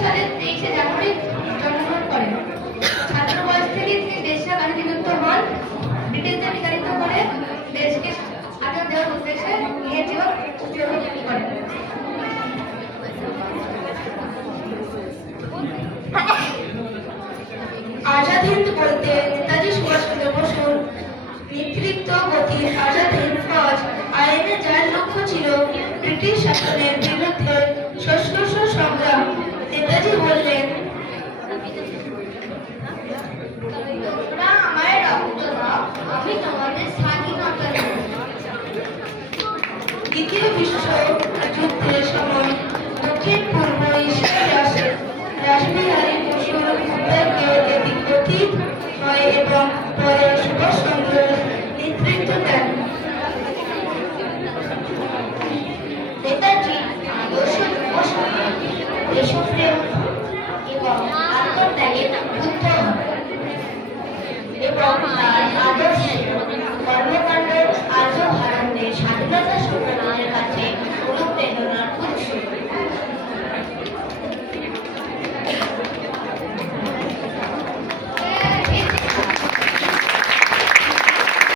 সালের 23শে জানুয়ারি জন্মগ্রহণ করেন। ছাত্র বয়স থেকে তিনি দেশ সেবা কাজে নিযুক্ত হন। ব্রিটিশদের বিতাড়িত করে দেশকে স্বাধীন দেওয়ার উদ্দেশ্যে নিজের জীবন উৎসর্গ করেন। আজাদ হিন্দ বলতে নেতাজি সুভাষচন্দ্র বসুর নেতৃত্ব গঠিত আজাদ হিন্দ ফৌজ আইনে যার লক্ষ্য ছিল ব্রিটিশ শাসনের বিরুদ্ধে সশস্ত্র সংগ্রাম। নেতাজি বললেন, তোমরা আমায় রক্ত দাও, আমি তোমাদের স্বাধীনতা দেব। দ্বিতীয় বিশ্ব যুদ্ধের সময় দক্ষিণ পূর্ব এশিয়ার রাসবিহারী বসুর উদ্যোগে গঠিত হয় এবং পরে সুভাষচন্দ্র নেতৃত্ব দেন। নেতাজি দেশপ্রেম এবং আত্মত্যাগে বুদ্ধ হন এবং তার আদর্শ